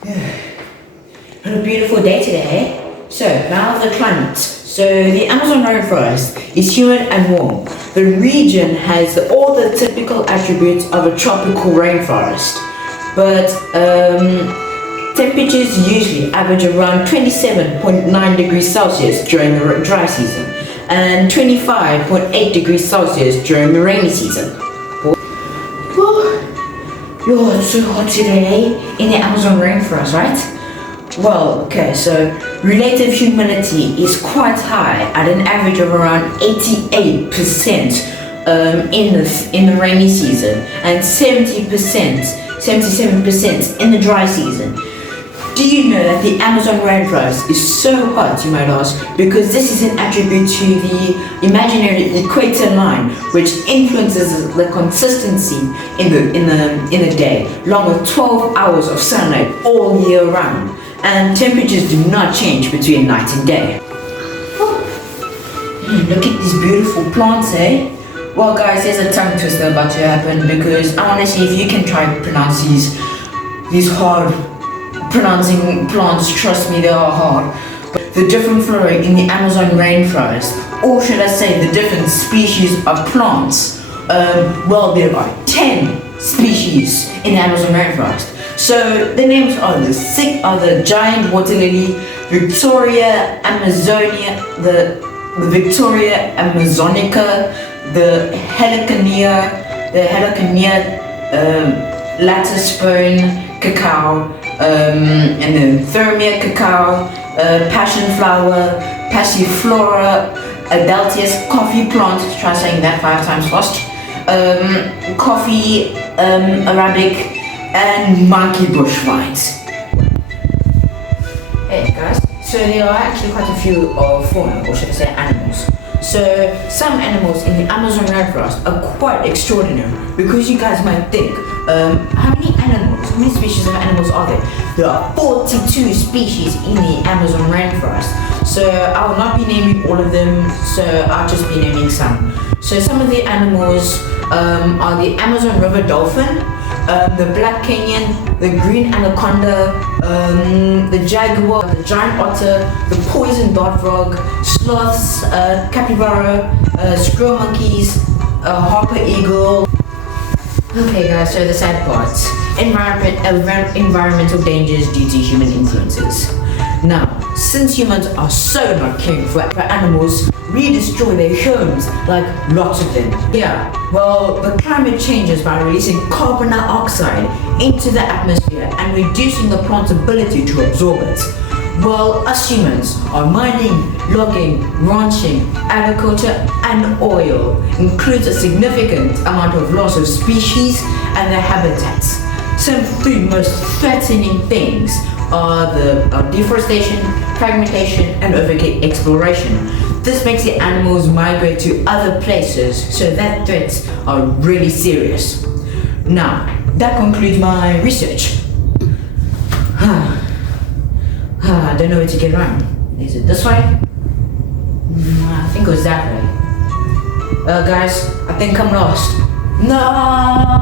What a beautiful day today. So, now the climate. So, the Amazon rainforest is humid and warm. The region has all the typical attributes of a tropical rainforest. But temperatures usually average around 27.9 degrees Celsius during the dry season and 25.8 degrees Celsius during the rainy season. Oh, it's so hot today in the Amazon rainforest, right? Well, okay, so relative humidity is quite high at an average of around 88% in the rainy season and 77% in the dry season. Do you know that the Amazon rainforest is so hot, you might ask, because this is an attribute to the imaginary equator line, which influences the consistency in the day, along with 12 hours of sunlight all year round. And temperatures do not change between night and day. Look at these beautiful plants, eh? Well guys, there's a tongue twister about to happen because I want to see if you can try to pronounce these hard pronouncing plants. Trust me, they are hard. But the different flora in the Amazon rainforest, or should I say the different species of plants, well, there are 10 species in the Amazon rainforest. So the names are the giant water lily, Victoria Amazonia, the Victoria Amazonica, the Heliconia, lattice-bone cacao, and then Thermia cacao, passion flower, passiflora, Adeltius coffee plant. Try saying that 5 times fast. Coffee, Arabic, and monkey bush vines. Hey guys, so there are actually quite a few fauna, or should I say animals. So some animals in the Amazon rainforest are quite extraordinary because you guys might think, how many species of animals are there? There are 42 species in the Amazon rainforest. So I will not be naming all of them, so I'll just be naming some. So some of the animals are the Amazon river dolphin, the black Kenyan, the green anaconda, the jaguar, the giant otter, the poison dart frog, sloths, capybara, squirrel monkeys, harper eagle. Okay guys, so the sad parts. Environmental dangers due to human influences. Now, since humans are so not caring for animals, we destroy their homes, like lots of them. Yeah, well, the climate changes by releasing carbon dioxide into the atmosphere and reducing the plant's ability to absorb it. Well, us humans are mining, logging, ranching, agriculture, and oil includes a significant amount of loss of species and their habitats. Some of the most threatening things are deforestation, fragmentation, and over-exploration. This makes the animals migrate to other places, so that threats are really serious. Now, that concludes my research. I don't know where to get around. Is it this way? I think it was that way. Guys, I think I'm lost. No!